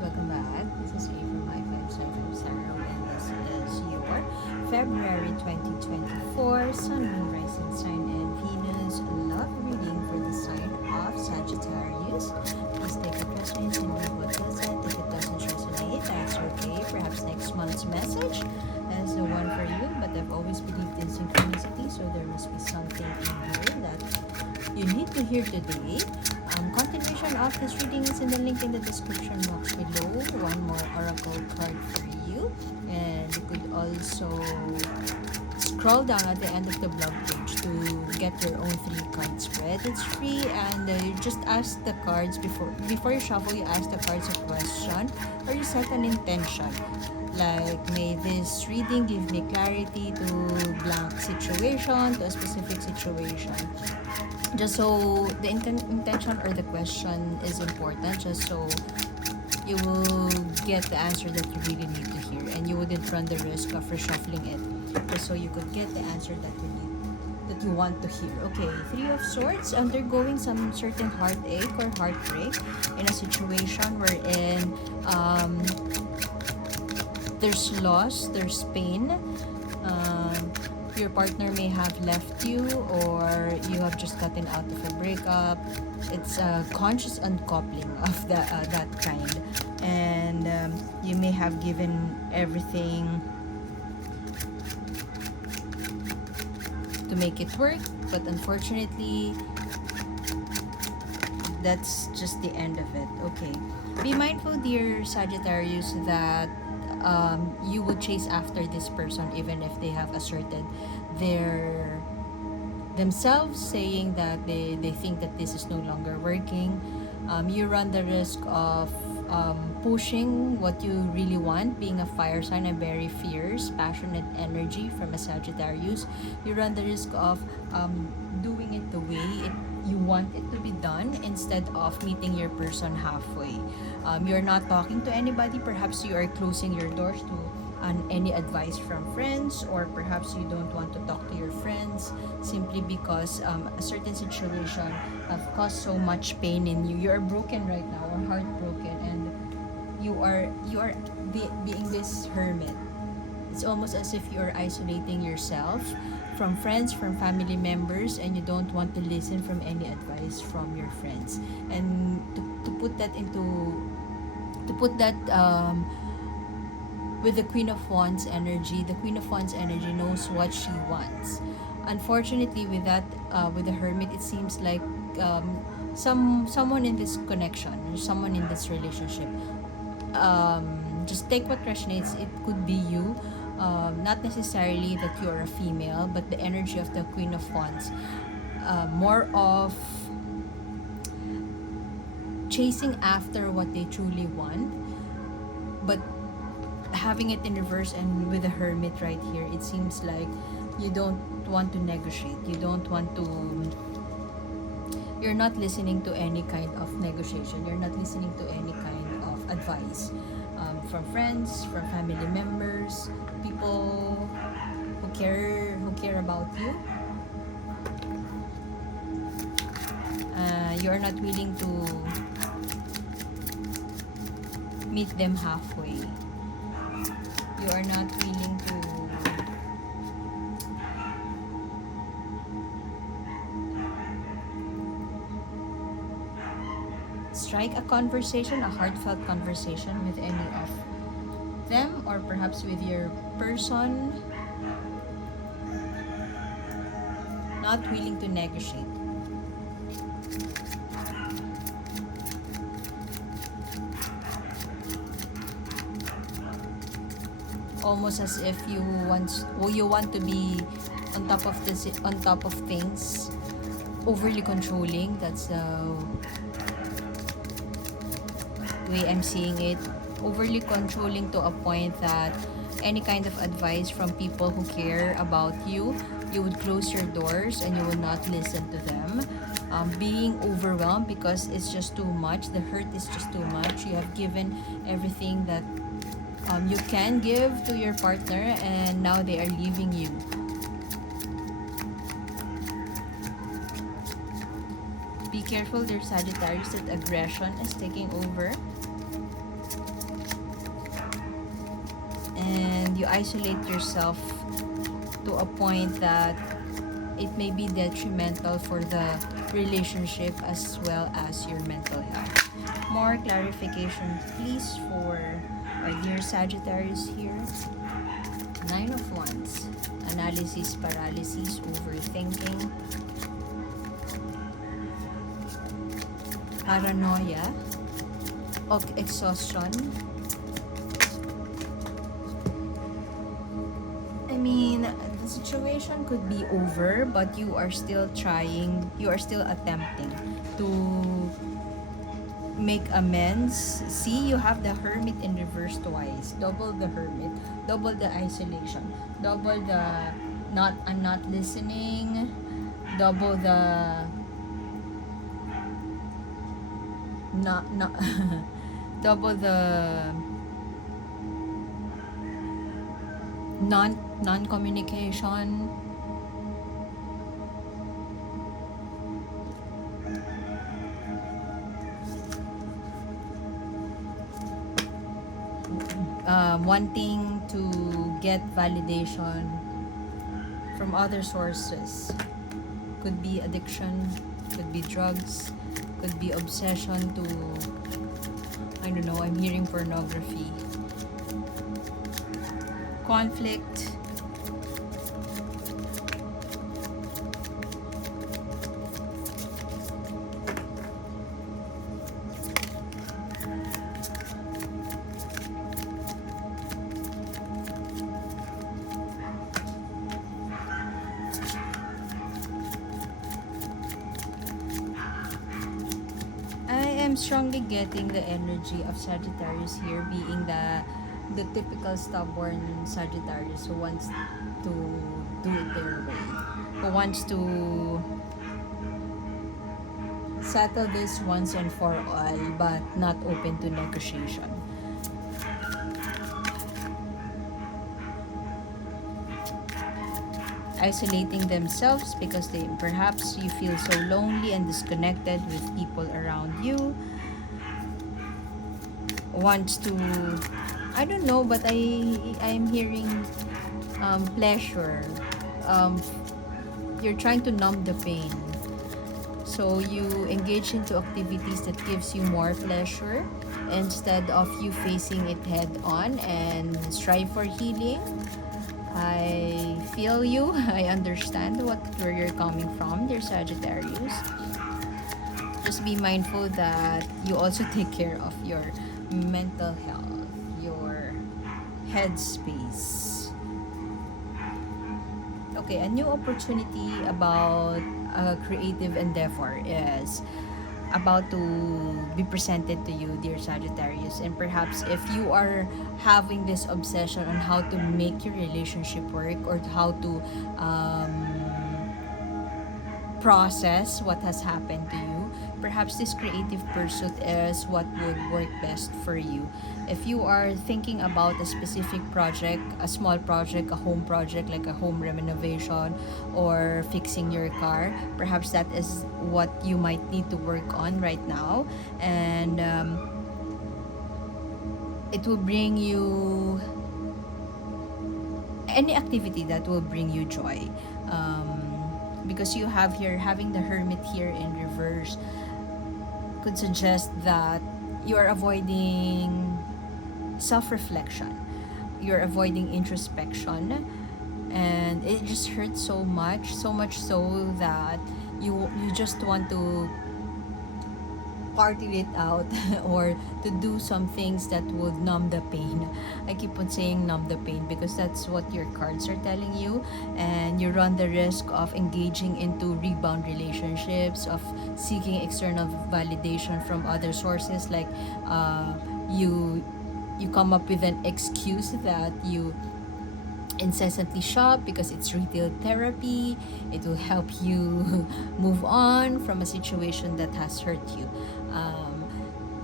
welcome back. This is Ray from High Five Side from Sarah, and this is your February 2024 Sun, Moon, Rising Sign, and Venus love reading for the sign of Sagittarius. Please take a presence and read what doesn't. If it doesn't resonate, that's okay. Perhaps next month's message is the one for you, but I've always believed in synchronicity, so there must be something in here that you need to hear today. Continuation of this reading is in the link in the description box below. One more oracle card for you, and you could also scroll down at the end of the blog page to get your own 3-card spread. It's free, and you just ask the cards before you shuffle. You ask the cards a question, or you set an intention. Like, may this reading give me clarity to blank situation, to a specific situation. Just so the intention or the question is important, just so you will get the answer that you really need to hear, and you wouldn't run the risk of reshuffling it, just so you could get the answer that you want to hear. Okay, 3 of Swords, undergoing some certain heartache or heartbreak in a situation wherein there's loss, there's pain. Your partner may have left you, or you have just gotten out of a breakup. It's a conscious uncoupling of that kind, and you may have given everything to make it work, but unfortunately that's just the end of it. Okay, be mindful, dear Sagittarius, that you would chase after this person even if they have asserted themselves, saying that they think that this is no longer working. You run the risk of pushing what you really want. Being a fire sign, a very fierce, passionate energy from a Sagittarius, you run the risk of doing it the way you want it to be done, instead of meeting your person halfway. You're not talking to anybody. Perhaps you are closing your doors to any advice from friends, or perhaps you don't want to talk to your friends simply because a certain situation have caused so much pain in you. You are broken right now, or heartbroken, and you are being this hermit. It's almost as if you are isolating yourself from friends, from family members, and you don't want to listen from any advice from your friends. And to put that with the Queen of Wands energy, the Queen of Wands energy knows what she wants. Unfortunately, with the Hermit, it seems like someone in this connection, or someone in this relationship, just take what resonates. It could be you. Not necessarily that you are a female, but the energy of the Queen of Wands, more of chasing after what they truly want, but having it in reverse. And with the Hermit right here, it seems like you don't want to negotiate. You're not listening to any kind of negotiation. You're not listening to any kind of advice from friends, from family members, people who care about you. You are not willing to meet them halfway. You are not willing to strike a conversation, a heartfelt conversation with any of them, or perhaps with your person. Not willing to negotiate. Almost as if you want to be on top of things, overly controlling. That's the way I'm seeing it. Overly controlling to a point that any kind of advice from people who care about you, you would close your doors and you will not listen to them. Being overwhelmed because it's just too much. The hurt is just too much. You have given everything that you can give to your partner, and now they are leaving you. Be careful, dear Sagittarius, that aggression is taking over. and you isolate yourself to a point that it may be detrimental for the relationship as well as your mental health. More clarification, please, for our dear Sagittarius here. Nine of Wands. Analysis, paralysis, overthinking, paranoia, exhaustion. I mean, the situation could be over, but you are still trying, you are still attempting to make amends. See, you have the Hermit in reverse twice. Double the Hermit, double the isolation, double the I'm not listening, double the not double the non-communication. Wanting to get validation from other sources. Could be addiction, could be drugs, could be obsession to, I don't know, I'm hearing pornography. Conflict. I'm strongly getting the energy of Sagittarius here being the typical stubborn Sagittarius who wants to do it their way, who wants to settle this once and for all, but not open to negotiation. Isolating themselves because they perhaps you feel so lonely and disconnected with people around you. Wants to, I don't know, but I'm hearing pleasure. You're trying to numb the pain, so you engage into activities that gives you more pleasure instead of you facing it head on and strive for healing. I feel you. I understand where you're coming from, dear Sagittarius. Just be mindful that you also take care of your mental health, your headspace. Okay, a new opportunity about a creative endeavor is about to be presented to you, dear Sagittarius. And perhaps if you are having this obsession on how to make your relationship work or how to process what has happened to you, perhaps this creative pursuit is what would work best for you. If you are thinking about a specific project, a small project, a home project like a home renovation or fixing your car, perhaps that is what you might need to work on right now. And it will bring you any activity that will bring you joy. Because you have here, having the Hermit here in reverse could suggest that you are avoiding self-reflection, you're avoiding introspection, and it just hurts so much so that you just want to party it out or to do some things that would numb the pain. I keep on saying numb the pain because that's what your cards are telling you, and you run the risk of engaging into rebound relationships, of seeking external validation from other sources, like you come up with an excuse that you incessantly shop because it's retail therapy. It will help you move on from a situation that has hurt you.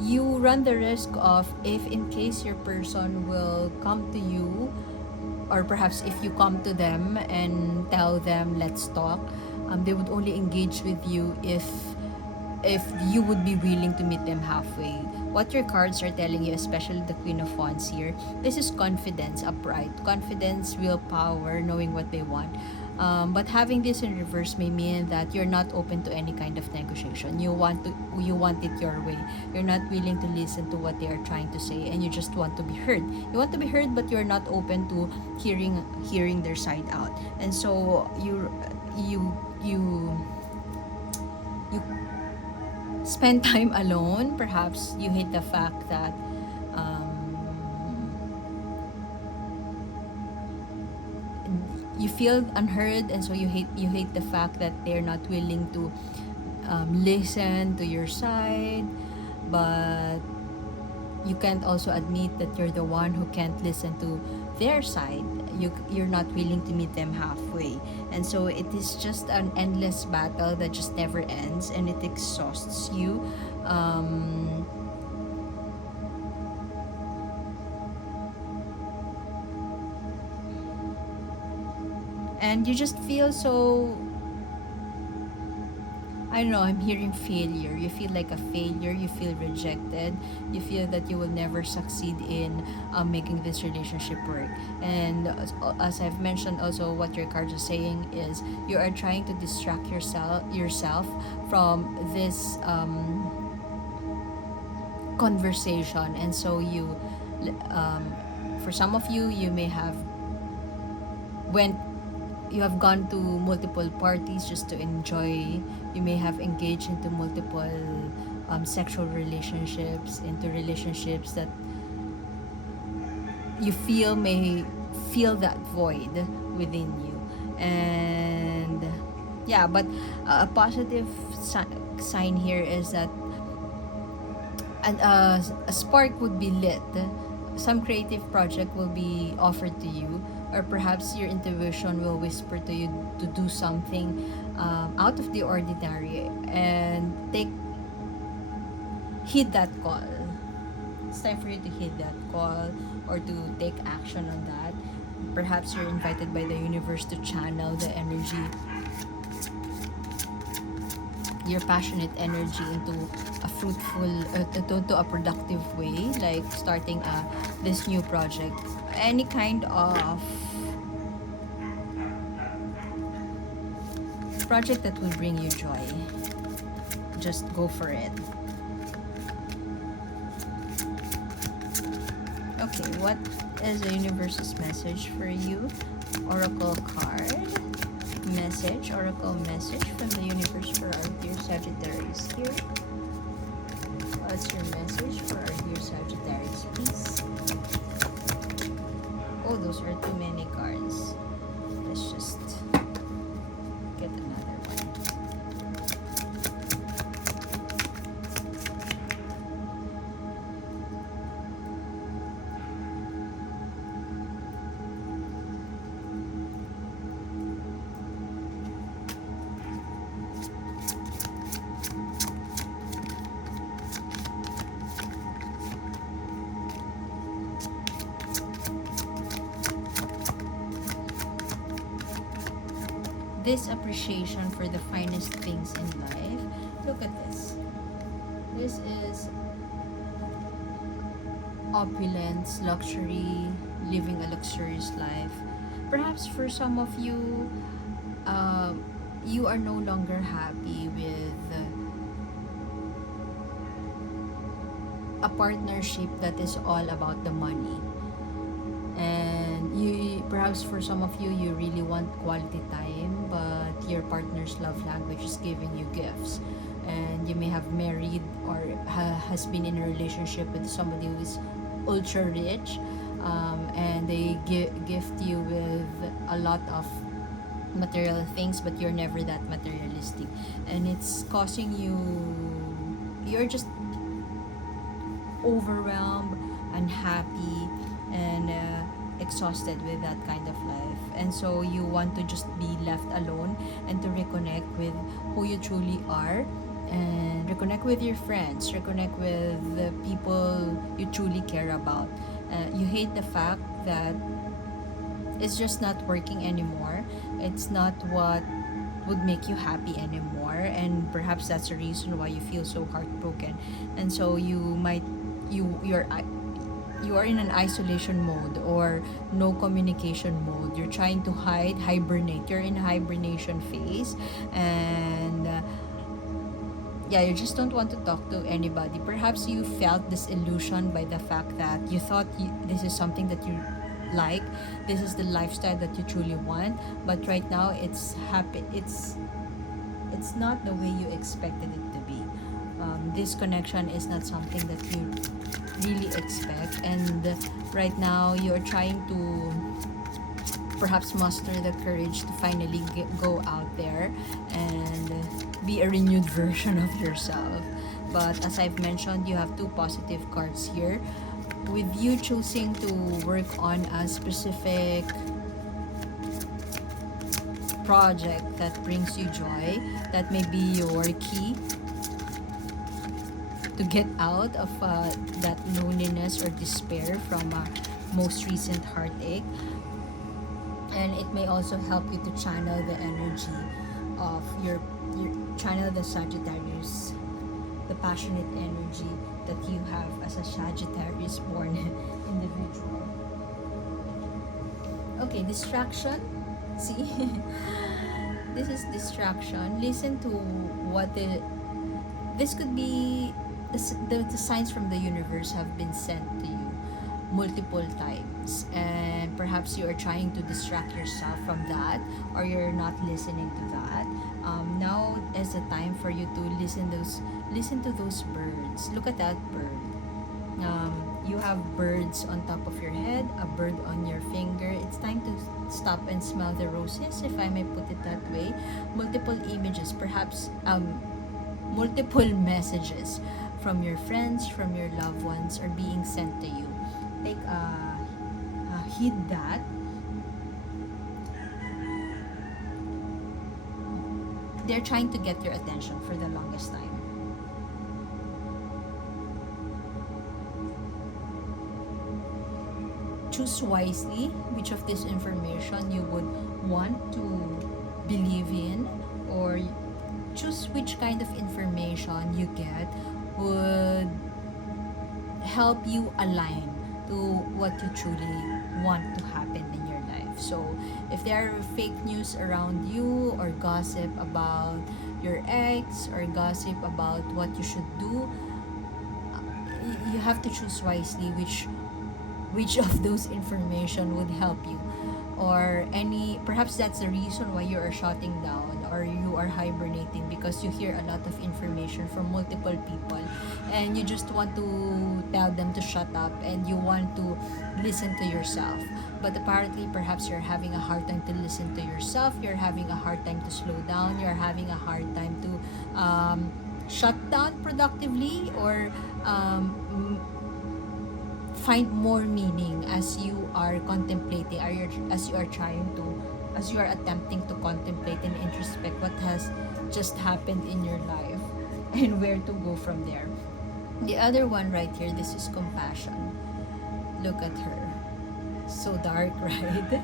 You run the risk of, if in case your person will come to you, or perhaps if you come to them and tell them let's talk, they would only engage with you if you would be willing to meet them halfway. what your cards are telling you, especially the Queen of Wands here, this is confidence, upright confidence, willpower, knowing what they want. But having this in reverse may mean that you're not open to any kind of negotiation. You want it your way. You're not willing to listen to what they are trying to say, and you just want to be heard. You want to be heard, but you're not open to hearing their side out. And so you you spend time alone. Perhaps you hate the fact that you feel unheard, and so you hate the fact that they're not willing to listen to your side. But you can't also admit that you're the one who can't listen to their side. You're not willing to meet them halfway, and so it is just an endless battle that just never ends, and it exhausts you. And you just feel so, I don't know, I'm hearing failure. You feel like a failure. You feel rejected. You feel that you will never succeed in making this relationship work. And as I've mentioned, also what your cards are saying is you are trying to distract yourself from this conversation. And so for some of you, you may have you have gone to multiple parties just to enjoy. You may have engaged into multiple sexual relationships, into relationships that you may feel that void within you. And yeah, but a positive sign here is that a spark would be lit. Some creative project will be offered to you, or perhaps your intuition will whisper to you to do something out of the ordinary, and heed that call. It's time for you to heed that call, or to take action on that. Perhaps you're invited by the universe to channel the energy, your passionate energy, into a fruitful, to a productive way, like starting this new project. Any kind of project that will bring you joy, just go for it. Okay, what is the universe's message for you? Oracle card message, oracle message from the universe for our dear Sagittarius here. What's your message for our dear Sagittarius, please? Oh, those are too many cards. Let's just get another one. This appreciation for the finest things in life. Look at this. This is opulence, luxury, living a luxurious life. Perhaps for some of you, you are no longer happy with a partnership that is all about the money. And perhaps for some of you, you really want quality time, but your partner's love language is giving you gifts. And you may have married or has been in a relationship with somebody who is ultra rich, and they gift you with a lot of material things, but you're never that materialistic, and it's causing you're just overwhelmed, unhappy, and exhausted with that kind of life. And so you want to just be left alone and to reconnect with who you truly are, and reconnect with your friends, reconnect with the people you truly care about. You hate the fact that it's just not working anymore. It's not what would make you happy anymore, and perhaps that's the reason why you feel so heartbroken. And so you might you are in an isolation mode or no communication mode. You're trying to hibernate. You're in hibernation phase, and yeah, you just don't want to talk to anybody. Perhaps you felt disillusioned by the fact that you thought this is something that you like, this is the lifestyle that you truly want, but right now it's happy. It's not the way you expected it to be. This connection is not something that you really expect, and right now you're trying to perhaps muster the courage to finally go out there and be a renewed version of yourself. But as I've mentioned, you have two positive cards here. With you choosing to work on a specific project that brings you joy, that may be your key to get out of that loneliness or despair from most recent heartache. And it may also help you to channel the energy of your channel the Sagittarius, the passionate energy that you have as a Sagittarius born individual. Okay, distraction. See, this is distraction. Listen to what this could be. The signs from the universe have been sent to you multiple times, and perhaps you are trying to distract yourself from that, or you're not listening to that. Now is the time for you to listen to those birds. Look at that bird. You have birds on top of your head, a bird on your finger. It's time to stop and smell the roses, if I may put it that way. Multiple images, perhaps multiple messages from your friends, from your loved ones are being sent to you. Take heed that. They're trying to get your attention for the longest time. Choose wisely which of this information you would want to believe in, or choose which kind of information you get would help you align to what you truly want to happen in your life. So if there are fake news around you, or gossip about your ex, or gossip about what you should do, you have to choose wisely which of those information would help you, or perhaps that's the reason why you are shutting down or you are hibernating, because you hear a lot of information from multiple people and you just want to tell them to shut up and you want to listen to yourself. But apparently perhaps you're having a hard time to listen to yourself, you're having a hard time to slow down, you're having a hard time to shut down productively, or find more meaning as you are contemplating, as you are attempting to contemplate and introspect what has just happened in your life and where to go from there. The other one right here, this is compassion. Look at her. So dark, right?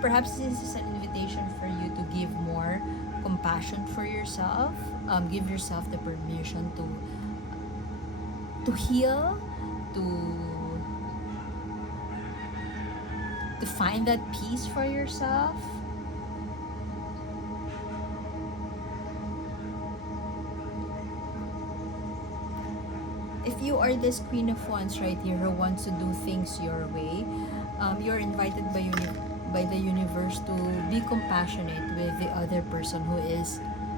Perhaps this is an invitation for you to give more compassion for yourself. Give yourself the permission to heal, to find that peace for yourself. If you are this Queen of Wands right here who wants to do things your way, you're invited by the universe to be compassionate with the other person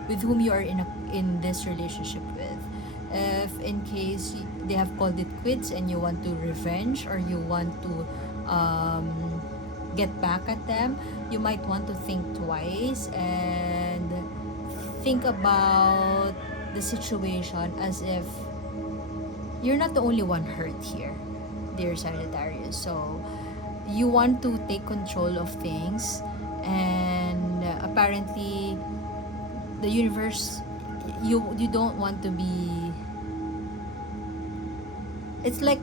with whom you are in this relationship with. If in case they have called it quits and you want to revenge, or you want to get back at them, you might want to think twice and think about the situation as if you're not the only one hurt here, dear Sagittarius. So you want to take control of things, and apparently the universe, you don't want to be, it's like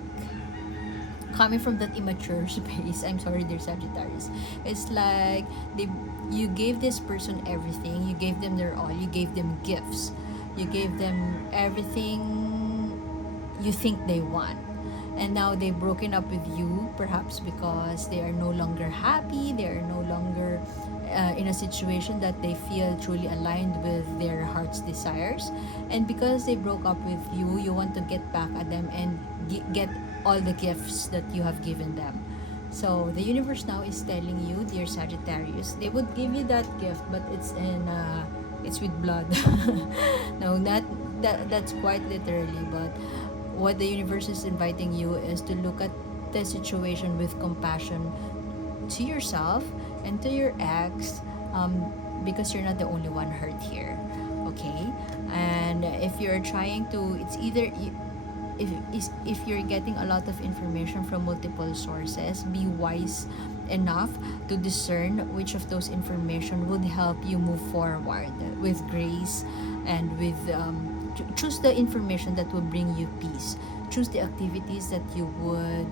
coming from that immature space. I'm sorry, dear Sagittarius. It's like you gave this person everything, you gave them their all, you gave them gifts, you gave them everything you think they want. And now they've broken up with you, perhaps because they are no longer happy, they are no longer in a situation that they feel truly aligned with their heart's desires. And because they broke up with you, you want to get back at them and get all the gifts that you have given them. So the universe now is telling you, dear Sagittarius, they would give you that gift, but it's with blood. No, not that's quite literally, but what the universe is inviting you is to look at the situation with compassion to yourself and to your ex, because you're not the only one hurt here. Okay, and if you're trying to, it's either if you're getting a lot of information from multiple sources, be wise enough to discern which of those information would help you move forward with grace and with choose the information that will bring you peace. Choose the activities that you would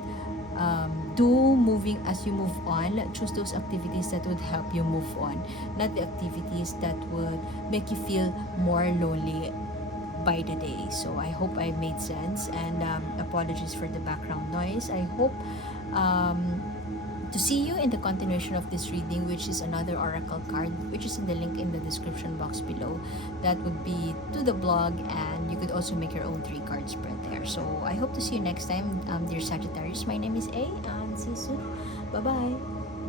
do moving as you move on. Choose those activities that would help you move on, not the activities that would make you feel more lonely by the day. So I hope I made sense, and apologies for the background noise. I hope to see you in the continuation of this reading, which is another oracle card, which is in the link in the description box below. That would be to the blog, and you could also make your own 3-card spread there. So I hope to see you next time, dear Sagittarius. My name is A, and see you soon. Bye bye.